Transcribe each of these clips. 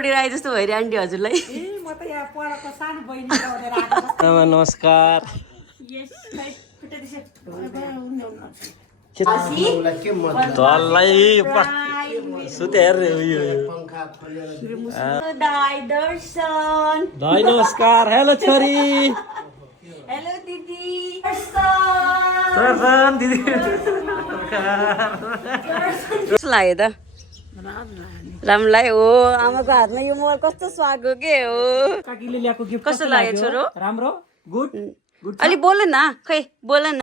दौडेर आए जस्तो भइरह्यो आन्टी हजुरलाई। नमस्कार। सुते दर्शन दाई नमस्कार। हेलो छोरी। हेलो दिदी दर्शन दिदी। कस्तो लाग्यो त? राम्रो लाग्यो हो। आमाको हातमा यो मोबाइल कस्तो स्वागो के हो। काकीले ल्याएको गिफ्ट कस्तो लाग्यो छोरो? राम्रो गुड गुड। अलि बोल न, खै बोल न।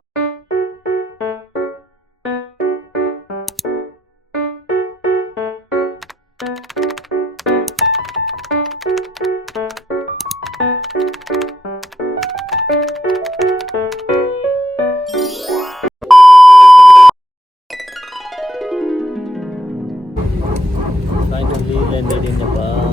Finally landed in Nepal.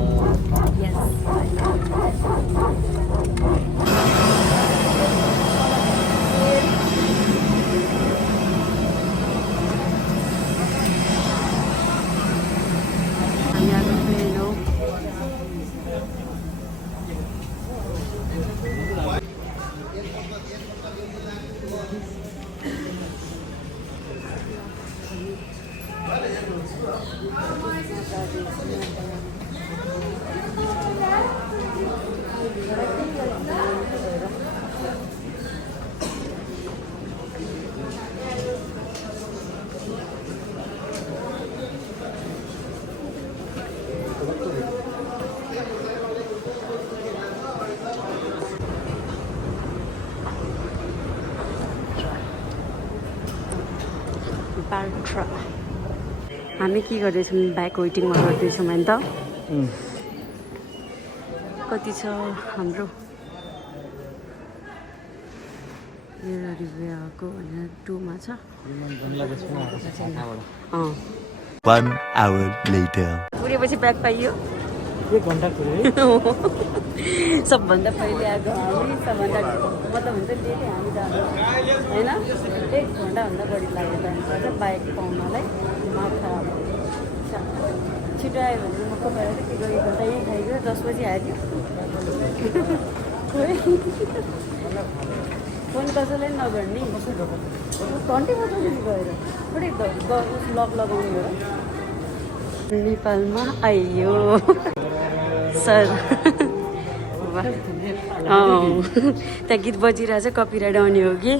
हामी के गर्दैछौँ? ब्याक वेटिङमा गर्दैछौँ होइन त। कति छ हाम्रो आएको होइन 2 मा छ। 1 hour later. पुगेपछि ब्याग पाइयो। 1 घण्टा सबभन्दा पहिले आएको हामी। सबभन्दा मतलब हुन्छ लेटै हामी त होइन। 1 घन्टाभन्दा बढी लाग्यो त बाइक पाउनलाई। दिमाग खराब छिटो आयो भने म को भएर के गयो 1 घन्टा यहीँ खाइगयो। 10 बजी आयो। फोन कसैलाई नगर्ने। घन्टै बजाउने गएर थोरै लक लगाउने हो। नेपालमा आइयो सर। त्यहाँ गीत बजिरहेछ कपिराइट आउने हो कि।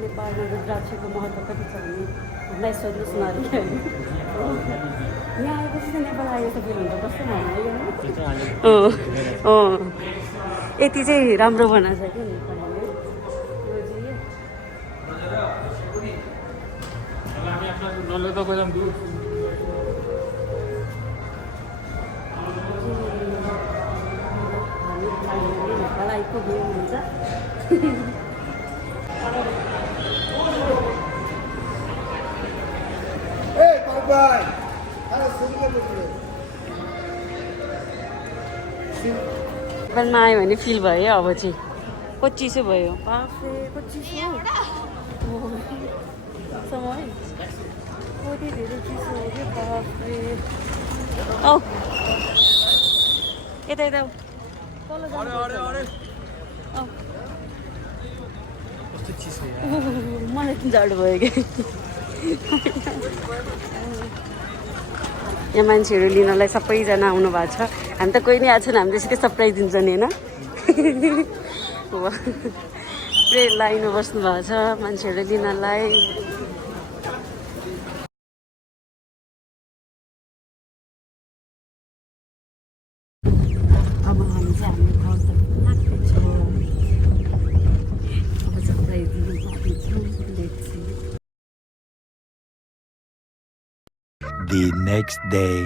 नेपालमा रुद्राक्षको महत्त्व कति छ भने हामीलाई सोध्नुहोस् न अलिक। यहाँ आएपछि चाहिँ नेपाल आएको छ फिल हुन्छ कस्तो भन्यो। यति चाहिँ राम्रो बनाएको छ कि नेपालले। नेपाल आइपुग्यो हुन्छ। नेपालमा आयो भने फिल भयो अब चाहिँ। कति चिसो भयो बाफे। कति चिसो समय कति धेरै चिसो हो कि बाफे। औ यता यता मलाई जाडो भयो कि। यहाँ मान्छेहरू लिनलाई सबैजना आउनु भएको छ। हामी त कोही नै आएको छैन। हामी त्यसरी सरप्राइज दिन्छ नि होइन। पुरै लाइनमा बस्नु भएको छ मान्छेहरू लिनलाई। अब हामी चाहिँ हाम्रो घर त लाग्दैछौँ। अब सरप्राइज दिनु सक्दैछौँ। The next day.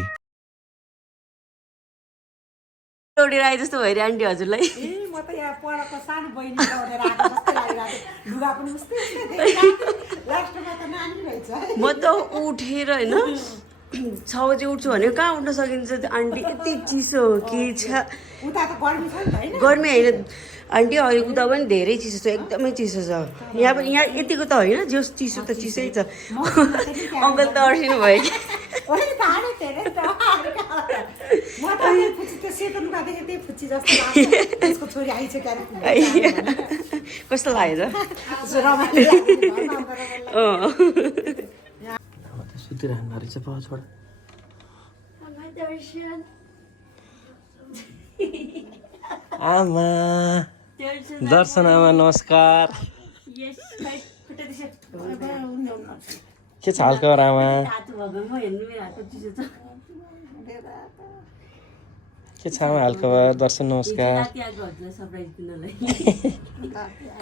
दौडेर आए जस्तो भइरह्यो आन्टी हजुरलाई। म त यहाँ पढाको सानो बहिनी दौडेर आएको जस्तो लागिरहेको। लुगा पनि उस्तै लास्टमा त नानी रहेछ। म त उठेर होइन 6 बजे उठ्छु भने कहाँ उठ्न सकिन्छ आन्टी। यति चिसो हो कि छ। उता त गर्मी छ नि त हैन। गर्मी होइन आन्टी अहिले उता पनि धेरै चिसो छ एकदमै चिसो छ यहाँ पनि यहाँ यतिको त होइन जो चिसो त चिसै छ अङ्कल त अड्सिनु भयो कि होइन थाहा नै थिएन नि त म त फुच्ची त्यो सेतो लुगा देखेँ त्यही फुच्ची जस्तो लाग्छ त्यसको छोरी आइसक्यो कस्तो लाग्यो त रमाइलो सुतिरहनु रहेछ पछाडि आमा दर्शन आमा नमस्कार के छ हालखबर आमा के छ आमा हालखबर दर्शन नमस्कार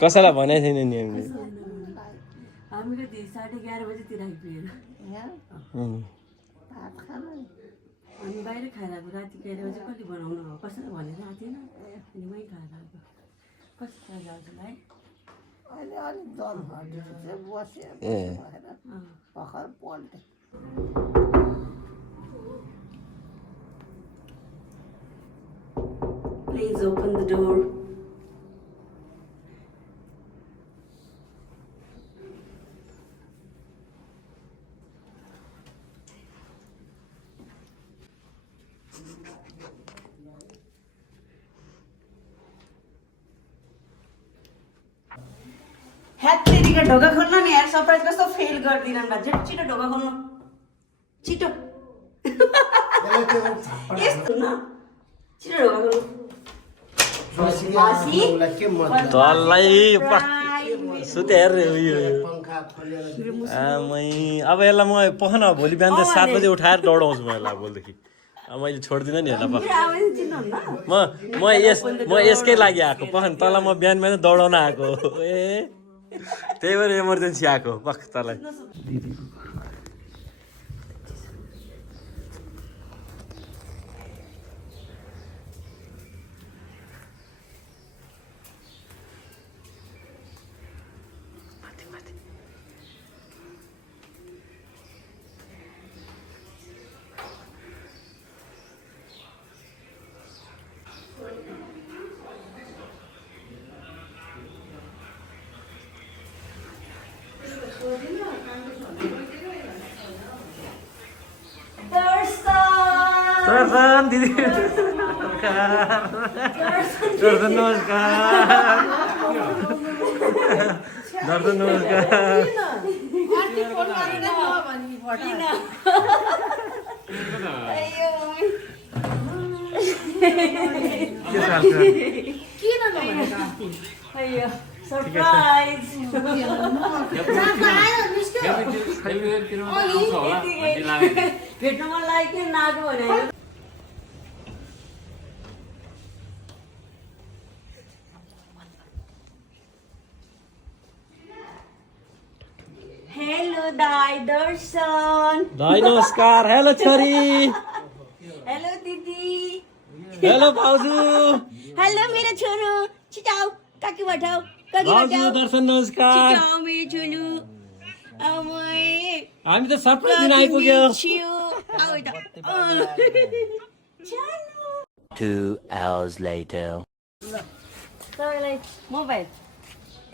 कसैलाई भनेको छैन नि हामीले 11:30 बजेतिर आइपुगेर अनि बाहिर खाएर अब राति 11 बजे कति बनाउनु हो कसैले भनेर आएको थिएन अनि मै खाएर आएको कस्तो छ हजुरलाई अहिले अलिक दल भएर बस्यो भर्खर पल्टे Please open the door. ह्यात्तेरिका ढोका खोल्नु नि यार सरप्राइज कस्तो फेल गरिदिनु भएको छ छिटो ढोका खोल्नु छिटो यस्तो न छिटो ढोका खोल्नु तलै सुते हेर्ने उयो आमै अब यसलाई म पखन भोलि बिहान 7 बजे उठाएर दौडाउँछु म यसलाई भोलिदेखि अब मैले छोड्दिनँ नि यसलाई म यसकै लागि आएको पखन तँलाई म बिहान बिहान दौडाउन आएको ए त्यही भएर इमर्जेन्सी आएको पख तँलाई दर्शन दिदी दर्शन नमस्कार दर्शन नमस्कार सरप्राइज भेट्न मन लाग्यो नागो भने हेलो दाई दर्शन दाई नमस्कार हेलो छोरी हेलो दिदी हेलो भाउजू हेलो मेरो छोरो छिटाउ काकी बठाउ काकी भाउजू बठाउ दर्शन नमस्कार छिटाउ मेरो छोरो अमै हामी त सरप्राइज दिन आइपुग्यो 2 hours later. तपाईँलाई मोबाइल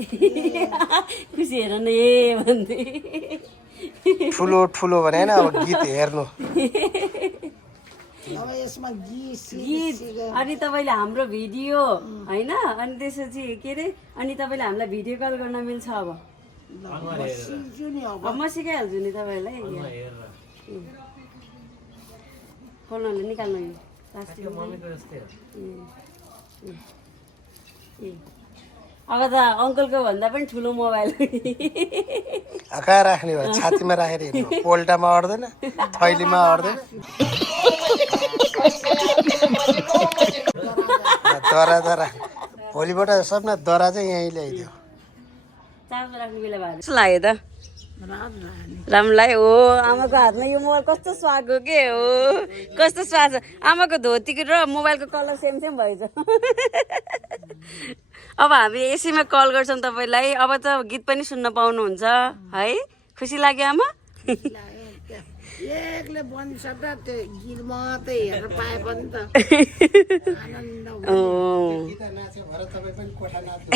खुसी हेर न ए भन्दै ठुलो ठुलो भने होइन अब गीत हेर्नु अब यसमा गीत अनि तपाईँले हाम्रो भिडियो होइन अनि त्यसपछि के अरे अनि तपाईँले हामीलाई भिडियो कल गर्न मिल्छ अब म सिकाइहाल्छु नि तपाईँलाई फोनहरूले निकाल्नु यो प्लास्टिक अब त अङ्कलको भन्दा पनि ठुलो मोबाइल कहाँ राख्ने भयो छातीमा राखेर हेर्नु पोल्टामा अट्दैन थैलीमा अट्दैन दरा दरा भोलिबाट सबना दरा चाहिँ यहीँ ल्याइदियो चार्ज राख्ने बेला भयो कस्तो लाग्यो त राम्रो लाग्यो हो आमाको हातमा यो मोबाइल कस्तो सुहाएको के हो कस्तो सुहाएको छ आमाको धोतीको र मोबाइलको कलर सेम सेम भएछ अब हामी यसैमा कल गर्छौँ तपाईँलाई अब त गीत पनि सुन्न पाउनुहुन्छ है खुसी लाग्यो आमा एकले बनिसक्दा त्यो गीत मात्रै हेरेर पाए पनि त आनन्द ओ गीता नाच्यो भएर तपाईँ पनि कोठा नाच्नु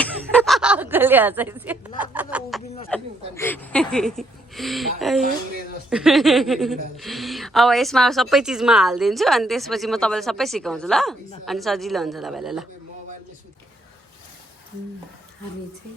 कसले हँसाइछ अब यसमा सबै चिजमा हालिदिन्छु अनि त्यसपछि म तपाईँलाई सबै सिकाउँछु ल अनि सजिलो हुन्छ तपाईँलाई ल हामी चाहिँ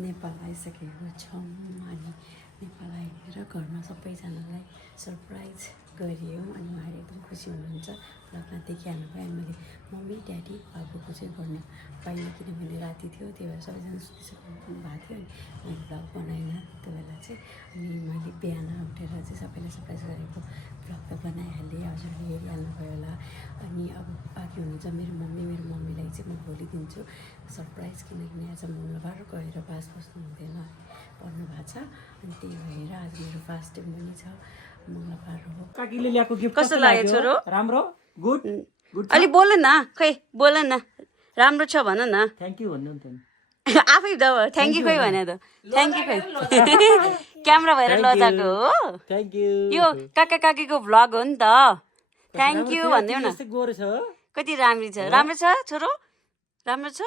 नेपाल आइसकेको छौँ अनि नेपाल आएर घरमा सबैजनालाई सरप्राइज गरियो अनि उहाँहरू एकदम खुसी हुनुहुन्छ ब्लगमा देखिहाल्नुभयो अनि मैले मम्मी ड्याडी बाबुको चाहिँ गर्नु पाइनँ किनभने राति थियो त्यही भएर सबैजना सुतिसक्नु भएको थियो अनि मैले ब्लग बनाइनँ त्यो बेला चाहिँ अनि मैले बिहान उठेर चाहिँ सबैलाई सरप्राइज गरेको ब्लग त बनाइहालेँ हजुरले हेरिहाल्नुभयो होला अनि अब बाँकी हुनुहुन्छ मेरो मम्मीलाई चाहिँ म भोलि दिन्छु सरप्राइज किनकि आज मङ्गलबार गएर बास बस्नु हुँदैन पढ्नु भएको छ अनि त्यही भएर आज मेरो फास्ट टाइम पनि छ मङ्गलबार हो काकीले ल्याएको गिफ्ट कस्तो लाग्यो छोरो राम्रो गुड अलि बोल न खै बोल न राम्रो छ भन न थ्याङ्क यू भन्नु नि आफै द थ्याङ्क यू खै भने त थ्याङ्क यू खै क्यामेरा भएर लजाएको हो थ्याङ्क यू यो काका काकीको भ्लग हो नि त थ्याङ्क यू भनिदेऊ न गोरो छ कति राम्रो छ छोरो राम्रो छ